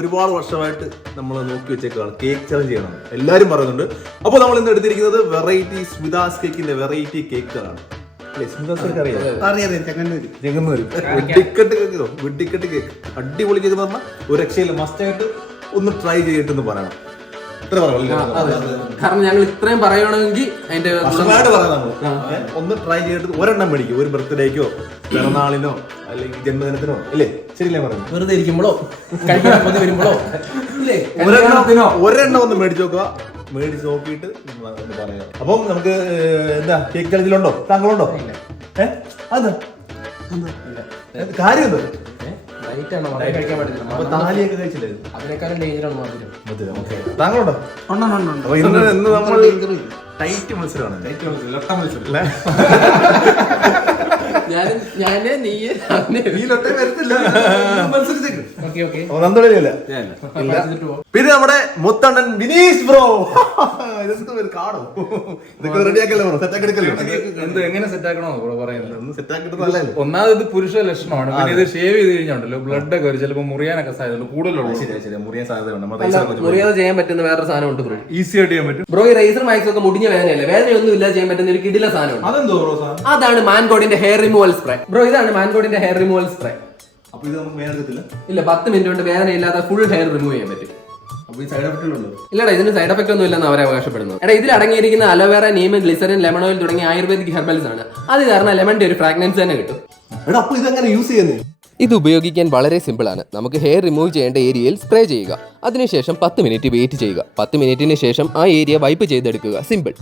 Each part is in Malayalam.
ഒരുപാട് വർഷമായിട്ട് നമ്മൾ നോക്കി വെച്ചേക്കാണ് കേക്ക് ചലഞ്ച് ചെയ്യണം, എല്ലാവരും പറയുന്നുണ്ട്. അപ്പോൾ നമ്മൾ ഇന്ന് എടുത്തിരിക്കുന്നത് വെറൈറ്റി സ്മിതാസ് കേക്കിന്റെ വെറൈറ്റി കേക്കുകളാണ്. വെട്ടിക്കെട്ട് കേക്ക് അടിപൊളി കേക്ക് എന്ന് പറഞ്ഞാൽ ഒരു രക്ഷയില്ല, മസ്റ്റ് ആയിട്ട് ഒന്ന് ട്രൈ ചെയ്തിട്ടെന്ന് പറയണം. കാരണം ഞങ്ങൾ ഇത്രയും പറയണമെങ്കിൽ അതിന്റെ ഒന്ന് ട്രൈ ചെയ്തിട്ട് ഒരെണ്ണം മേടിക്കും, ഒരു ബർത്ത്ഡേക്കോ പിറന്നാളിനോ അല്ലെങ്കിൽ ജന്മദിനത്തിനോ അല്ലേ? ശരിയല്ലേ പറഞ്ഞു? വെറുതെ ഇരിക്കുമ്പോഴോ വരുമ്പോഴോ ഒരെണ്ണം ഒന്ന് മേടിച്ചു നോക്കുക, മേടിച്ച് നോക്കിയിട്ട് പറയാം. അപ്പം നമുക്ക് എന്താ കേക്ക് ചലഞ്ചിലുണ്ടോ? താങ്കളുണ്ടോ? അതെന്താ കാര്യം എന്തോ? താലിയൊക്കെ കഴിച്ചില്ലേ? താങ്കളുണ്ടോ? അപ്പൊ ഇന്ന് നമ്മൾ ടൈറ്റ് മത്സരമാണ്. പിന്നെ നമ്മുടെ മുത്തണ്ണൻ വിനീഷ് ബ്രോ കാണോ? ഇതൊക്കെ റെഡിയാക്കല്ലോ, സെറ്റാക്കി എടുക്കല്ലോ. എങ്ങനെ സെറ്റാക്കണോ പറയുന്നത്? ഒന്ന് സെറ്റാക്കിട്ട് ഒന്നാമത് ഇത് പുരുഷ ലക്ഷണമാണ്. പിന്നെ ഇത് ഷേവ് ചെയ്ത് കഴിഞ്ഞുണ്ടല്ലോ ബ്ലഡ് ഒക്കെ വരും, ചിലപ്പോൾ മുറിയാനൊക്കെ സാധ്യത കൂടുതലുള്ളൂ. മുറിയാൻ സാധ്യതയുണ്ട്. മുറിയാതെ ചെയ്യാൻ പറ്റുന്ന വേറൊരു സാധനം ഉണ്ട് ബ്രോ, ഈസി ആയിട്ട് ചെയ്യാൻ പറ്റും ബ്രോ. ഈ റൈസർ മാക്സ് ഒക്കെ മുടിഞ്ഞ വേദനയല്ല, വേദനയൊന്നും ഇല്ലാതെ ചെയ്യാൻ പറ്റുന്ന ഒരു കിടില സാധനമാണ്. അതെന്തോ ബ്രോ? അതാണ് മാൻകോഡിന്റെ ഹെയർ റിമൂവൽ സ്പ്രേ ബ്രോ. ഇതാണ് മാൻകോഡിന്റെ ഹെയർ റിമൂവൽ സ്പ്രേ. അപ്പൊ ഇത് നമുക്ക് വേദന എടുത്തില്ല? ഇല്ല, 10 മിനിറ്റ് കൊണ്ട് വേദന ഇല്ലാതെ ഫുൾ ഹെയർ റിമൂവ് ചെയ്യാൻ പറ്റും. അപ്പൊ ഈ സൈഡ് എഫക്റ്റുകളുണ്ടോ? ഇല്ലടാ, ഇതിന് സൈഡ് എഫക്റ്റ് ഒന്നും ഇല്ലെന്ന് അവരെ അവകാശപ്പെടുന്നത്. എടാ, ഇതിൽ അടങ്ങിയിരിക്കുന്ന aloe vera, neem, glycerin, lemon oil തുടങ്ങിയ ആയുർവേദിക് ഹെർബൽസ് ആണ്. അത് കാരണം ലെമണിന്റെ ഒരു ഫ്രാഗ്രൻസ് തന്നെ കിട്ടും. എടാ, അപ്പൊ ഇതെങ്ങനെ യൂസ് ചെയ്യുന്നത്? ഇത് ഉപയോഗിക്കാൻ വളരെ സിമ്പിൾ ആണ്. നമുക്ക് ഹെയർ റിമൂവ് ചെയ്യേണ്ട ഏരിയയിൽ സ്പ്രേ ചെയ്യുക, അതിനുശേഷം 10 മിനിറ്റ് വെയിറ്റ് ചെയ്യുക. 10 മിനിറ്റിന് ശേഷം ആ ഏരിയ വൈപ്പ് ചെയ്തെടുക്കുക. സിമ്പിൾ.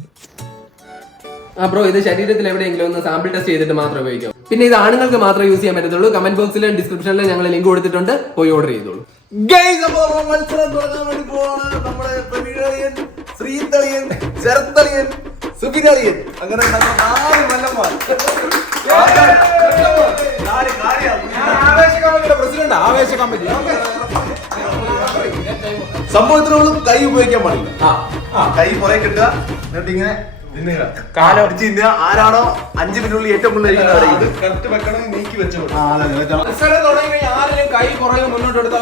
ബ്രോ, ഇത് ശരീരത്തിൽ എവിടെയെങ്കിലും ഒന്ന് സാമ്പിൾ ടെസ്റ്റ് ചെയ്തിട്ട് മാത്രം ഉപയോഗിക്കാം. പിന്നെ ഇത് ആണുങ്ങൾക്ക് മാത്രമേ യൂസ് ചെയ്യാൻ പറ്റത്തുള്ളൂ. കമന്റ് ബോക്സിലും ഡിസ്ക്രിപ്ഷനിലും ഞങ്ങൾ ലിങ്ക് കൊടുത്തിട്ടുണ്ട്, പോയി ഓർഡർ ചെയ്തോളൂ. മത്സരം തുടങ്ങാൻ വേണ്ടി പോവാണ്. നമ്മുടെ പ്രവീണളിയൻ, ശ്രീതളിയൻ, ശരത്തളിയൻ, സുബിനളിയൻ, അങ്ങനെ സംഭവത്തിനോട് കൈ ഉപയോഗിക്കാൻ പാടില്ല. കൈ കുറെ കിട്ടുക, എന്നിട്ട് ഇങ്ങനെ കാലടിച്ച് തിന്നുക. ആരാണോ 5 മിനിറ്റിനുള്ളിൽ ഏറ്റവും കൂടുതൽ നീക്കി വെച്ചോ. കൈ കുറേ മുന്നോട്ട് എടുത്താൽ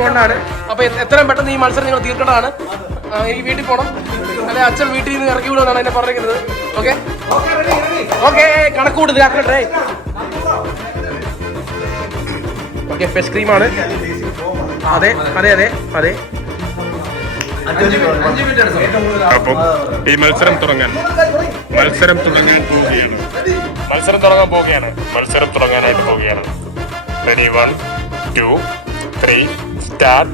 പോകണ്ടാണ്. അപ്പൊ എത്രയും പെട്ടെന്ന് ഈ മത്സരം നിങ്ങൾ തീർക്കേണ്ടതാണ്. എനിക്ക് വീട്ടിൽ പോകണം, അല്ലെ അച്ഛൻ വീട്ടിൽ നിന്ന് ഇറക്കി വിടുമെന്നാണ് എന്നെ പറഞ്ഞിരിക്കുന്നത്. ഓക്കെ ഓക്കെ, കണക്ക് കൂടുതലാക്കട്ടെ. ഓക്കെ, ഫേസ് ക്രീമാണ്. അതെ അതെ അതെ അതെ. അപ്പം ഈ മത്സരം തുടങ്ങാൻ തുടങ്ങാനായിട്ട് പോവുകയാണ്. Ready, 1, 2, 3, start.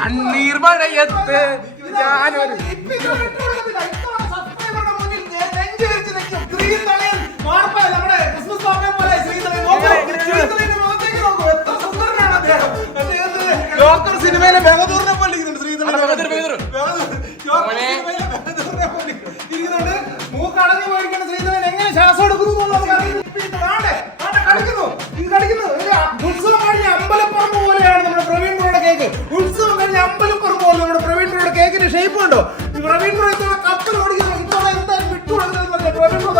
കണ്ണീർ മഴയത്ത് ഞാനൊരു സിനിമയിലെ ബഹദൂറിനെ പോലെ മൂക്കടഞ്ഞു പോയിരിക്കുന്ന ശ്രീധരൻ എങ്ങനെ ശ്വാസം എടുക്കുന്നു ഉത്സവം കഴിഞ്ഞ അമ്പലപ്പറമ്പ് പോലെയാണ് നമ്മുടെ പ്രവീൺ ബ്രോയുടെ കേക്ക്. ഉത്സവം കഴിഞ്ഞ അമ്പലപ്പറമ്പ് പോലെ നമ്മുടെ പ്രവീൺ ബ്രോയുടെ കേക്കിന്റെ ഷേപ്പ് ഉണ്ടോ? പ്രവീൺ ബ്രോ ഇത്തവണ കപ്പൽ ഓടിക്കുന്നു. ഇത്തവണ എന്തായാലും വിട്ടുകൊടുക്കുന്നത് പ്രവീൺ ബ്രോ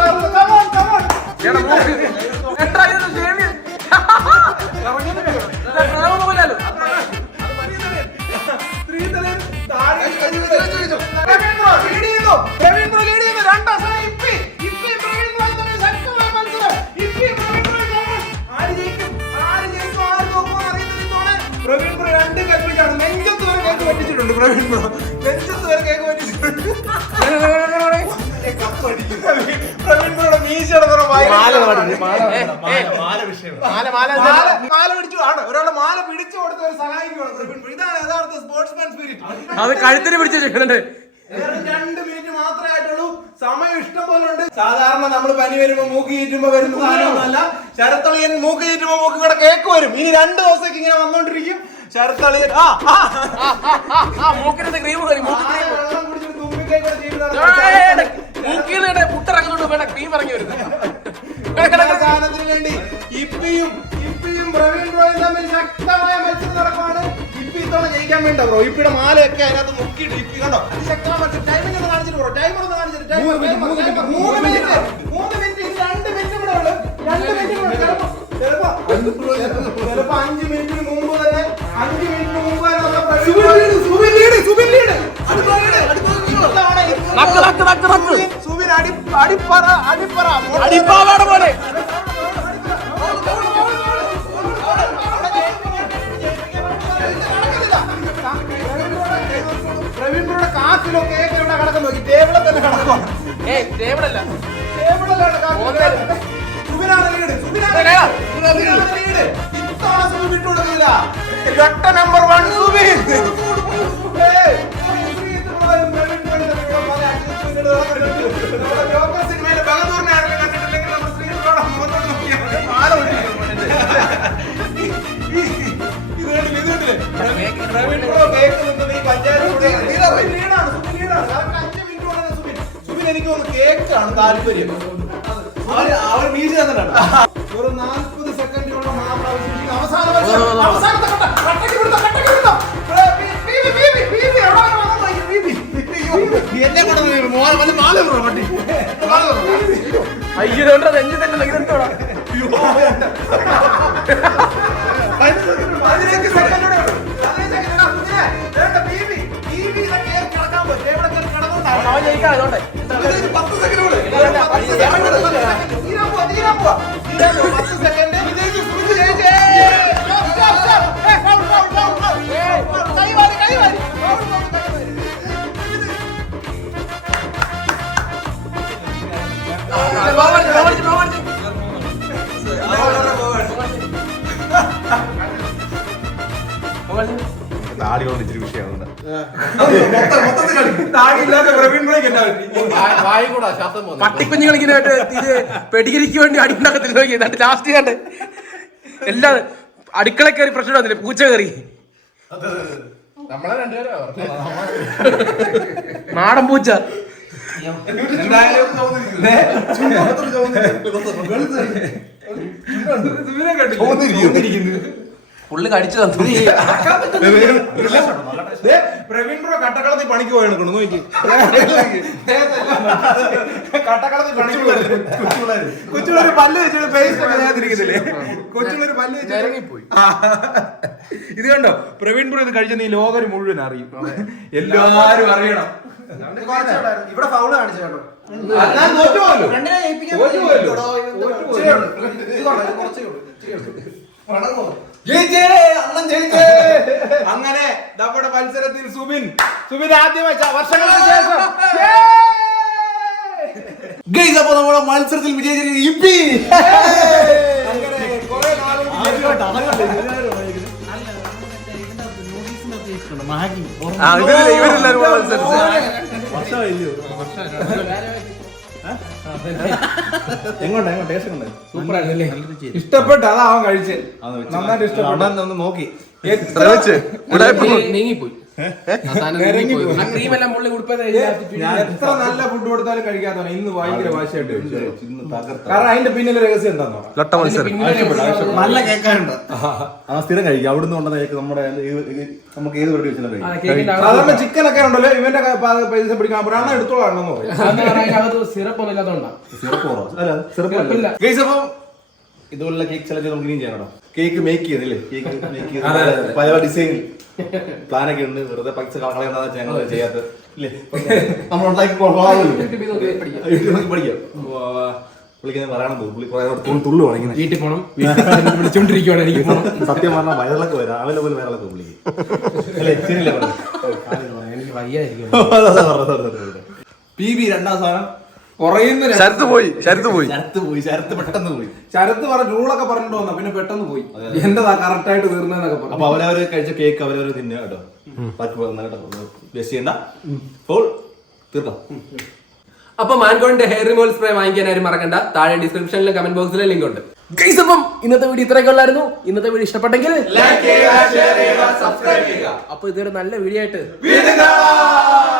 പ്രവീൺ ബ്രോ 2 കൽപ്പിച്ചാണ്. നെഞ്ചത്ത് വരെ കേക്ക് പറ്റിച്ചിട്ടുണ്ട്. പ്രവീൺ ബ്രോ നെഞ്ചത്ത് വരെ കേക്ക് പറ്റിച്ചിട്ടുണ്ട്. പ്രവീൺ ബ്രോയുടെ മീശയുടെ മാല പിടിച്ചു ആണ്. ഒരാളെ മാല പിടിച്ചു കൊടുത്ത ഒരു സഹായിക്കുകയാണ് പ്രവീൺ ബ്രോ. ഇതാണ് യഥാർത്ഥ സ്പോർട്സ്മാൻ സ്പിരിറ്റ്. അത് കഴുത്തിന് പിടിച്ചു 2 മിനിറ്റ് മാത്രമേ ആയിട്ടുള്ളൂ. സമയം ഇഷ്ടം പോലെ ഉണ്ട്. സാധാരണ നമ്മൾ പനി വരുമ്പോ മൂക്ക് ചീറ്റുമ്പോ വരുന്ന സാധനമൊന്നുമല്ല. ശരത്തളിയൻ മൂക്ക് ചീറ്റുമ്പോ മൂക്ക് ഇവിടെ കേക്ക് വരും. ഇനി 2 ദിവസത്തേക്ക് ഇങ്ങനെ വന്നോണ്ടിരിക്കും. ശരത്തളിയൻ വെള്ളം കുടിച്ചിട്ട് തുമ്പി കേക്ക് കൂടെ ചെയ്യുന്നതാണ്. സാധനത്തിന് വേണ്ടി ഇപ്പിയും പ്രവീൺ ബ്രോയും തമ്മിൽ ശക്തമായ മത്സരം നടക്കുവാണ്. ഇപ്പി ഇത്തവണ ജയിക്കാൻ വേണ്ട ബ്രോ. ഇപ്പിയുടെ മാലയൊക്കെ അതിനകത്ത് മുക്കിയിട്ട് ഇപ്പി കണ്ടോ ശക്തമായ മത്സരം. ടൈമിംഗ് ഒന്ന് കാണിച്ചിട്ട് ബ്രോ. ടൈമർ ഒന്ന് കാണിച്ചിട്ട്. 3 മിനിറ്റ്. 2 മിനിറ്റ് കൂടെ ഉള്ളു. 2 മിനിറ്റ് കൂടെ. ചിലപ്പോ 5 മിനിറ്റിന് മുമ്പ് തന്നെ 5 മിനിറ്റിന് മുമ്പ് തന്നെ സുബിൻ അടിപ്പാവാട പോലെ പ്രവീണിന്റെ കാക്കിലോ കേക്ക് എവിടെ കിടക്കുന്നു നോക്കി. ടേബിളിൽ തന്നെ കിടക്കുവാ. സുബിനാണ് ലീഡ്. ഇത്തവണ സുബിൻ വിട്ടുകൊടുക്കില്ല. ഘട്ട നമ്പർ 1 സുബിൻ. സിനിമയിലെ ബഹദൂറിനെ ആരെങ്കിലും കണ്ടിട്ടില്ലെങ്കിൽ നമ്മൾ ശ്രീധരനോട് മുഖത്തോട്ട് നോക്കിയാൽ മാല പ്രവീൺ ബ്രോ കേക്ക് നിന്നത് ഈ പഞ്ചായത്ത് ലീഡാണ്. സുബിൻ എനിക്ക് തോന്നുന്നു കേക്കാണ് താല്പര്യം. അവർ വീഴ്ച തന്നിട്ടാണ്. ഒരു 40 സെക്കൻഡുകളുടെ മാത്രം അവശേഷിക്കുന്ന അവസാനത്തെ എന്നെ കൊണ്ട് മാല പട്ടി അയ്യോ നെഞ്ചു തന്നെ ഇതെന്തോടാ 15 സെക്കൻഡ് താടിയോട് ഇച്ചിരി വിഷയമാണ്. പട്ടിക്കുഞ്ഞുങ്ങളിങ്ങനെ ഇത് പെടികരിക്ക് വേണ്ടി അടിണ്ടാക്കത്തില്ല. ലാസ്റ്റ് കണ്ട് എല്ലാം അടുക്കള കയറി പ്രശ്നം വന്നില്ലേ, പൂച്ച കയറി. നാടൻ പൂച്ച. പുള്ളി കടിച്ചു തന്നു. പ്രവീൺ ബ്രോ കട്ടക്കളത്തിൽ പണിക്ക് പോയാണ് കൊണ്ട് നോക്കി. കൊച്ചുള്ളൊരു പല്ല് വെച്ചിട്ട് പേസ്റ്റ് ഒക്കെ നേരത്തിരിക്കുന്നില്ലേ? കൊച്ചുള്ളൊരു പല്ല് വെച്ച് ഇറങ്ങിപ്പോയി. ഇത് കണ്ടോ പ്രവീൺ ബ്രോ ഇത് കഴിച്ച നീ ലോകം മുഴുവൻ അറിയും. എല്ലാരും അറിയണം. ഇവിടെ ഫൗള് കാണിച്ചു കേട്ടോ. അങ്ങനെ നമ്മുടെ മത്സരത്തിൽ സുബിൻ ആദ്യമായി വർഷങ്ങൾക്ക് ശേഷം അപ്പൊ നമ്മുടെ മത്സരത്തിൽ വിജയിച്ചിരിക്കുന്നത് ഇപ്പി. അങ്ങനെ കുറെ ഇവരെല്ലാരും ഇഷ്ടപ്പെട്ട അതാ അവൻ കഴിച്ച് നന്നായിട്ട് ഇഷ്ടപ്പെട്ടു. നോക്കി നീങ്ങിപ്പോയി. ഞാൻ എത്ര നല്ല ഫുഡ് കൊടുത്താലും കഴിക്കാത്തവനെ ഇന്ന് ഭയങ്കര വാശിയായിട്ട്. കാരണം അതിന്റെ പിന്നിലെ രഹസ്യം എന്താണോ? നല്ല കേക്കാനുണ്ട്. സ്ഥിരം കഴിക്കും. അവിടുന്ന് കൊണ്ടുവന്ന കേക്ക് നമ്മുടെ നമുക്ക് ഏത് പരിപാടി വെച്ചാലും കഴിക്കും. സാധാരണ ചിക്കൻ ഒക്കെ ഉണ്ടല്ലോ ഇവന്റെ പൈസ പിടിക്കാൻ ഒരെണ്ണം എടുത്തോളാണെന്നോ. ഇതുപോലുള്ള കേക്ക് ചലഞ്ച് നമുക്ക് ഇനിയും ചെയ്യണം. കേക്ക് മേക്ക് ചെയ്യുന്നില്ലേ? കേക്ക് മേക്ക് ചെയ്ത് പല ഡിസൈൻ പ്ലാനൊക്കെ ഉണ്ട്. വെറുതെ പൈസ കളയുന്ന ഞങ്ങൾ ചെയ്യാത്തത് ഇല്ലേ? നമ്മൾ ഉണ്ടാക്കി പഠിക്കാം. പുള്ളിക്ക് പറയണം പുള്ളി തുള്ളു തുടങ്ങി വീട്ടിൽ പോകണം വിളിച്ചോണ്ടിരിക്കുവാണ്. എനിക്ക് സത്യം പറഞ്ഞാൽ വയറിളൊക്കെ വരാം. രാവിലെ പോലും വയറിളൊക്കെ പുള്ളിക്ക് അല്ലേ? ശരിയല്ലേ? എനിക്ക് വയ്യായിരിക്കും. PB രണ്ടാം സ്ഥാനം. ശരത്ത് പെട്ടെന്ന് പോയി. ശരത്ത് പറഞ്ഞ റൂളൊക്കെ പറഞ്ഞിട്ട് വന്ന പിന്നെ പെട്ടെന്ന് പോയി. എന്റെതാ കറക്റ്റ് ആയിട്ട് തീർന്നതൊക്കെ പറഞ്ഞു. അപ്പൊ അവരവര് കഴിച്ച കേക്ക് അവരവര് തിന്നുക കേട്ടോ. വേസ്റ്റ് ചെയ്യണ്ട. അപ്പോൾ തീർക്കാം. അപ്പൊ മാൻകോണിന്റെ ഹെയർ റിമൂവൽ സ്പ്രേ വാങ്ങിക്കാൻ ആരും മറക്കണ്ട. താഴെ ഡിസ്ക്രിപ്ഷനിലും കമന്റ് ബോക്സിലും ലിങ്ക് ഉണ്ട്. ഗയ്സ്, അപ്പം ഇന്നത്തെ വീഡിയോ ഇത്രയൊക്കെ ഉള്ളായിരുന്നു. ഇന്നത്തെ വീഡിയോ ഇഷ്ടപ്പെട്ടെങ്കിൽ ലൈക്ക് ചെയ്യുക, ഷെയർ ചെയ്യുക, സബ്സ്ക്രൈബ് ചെയ്യുക. അപ്പൊ ഇതൊരു നല്ല വീഡിയോ ആയിട്ട് വീണ്ടും കാണാം.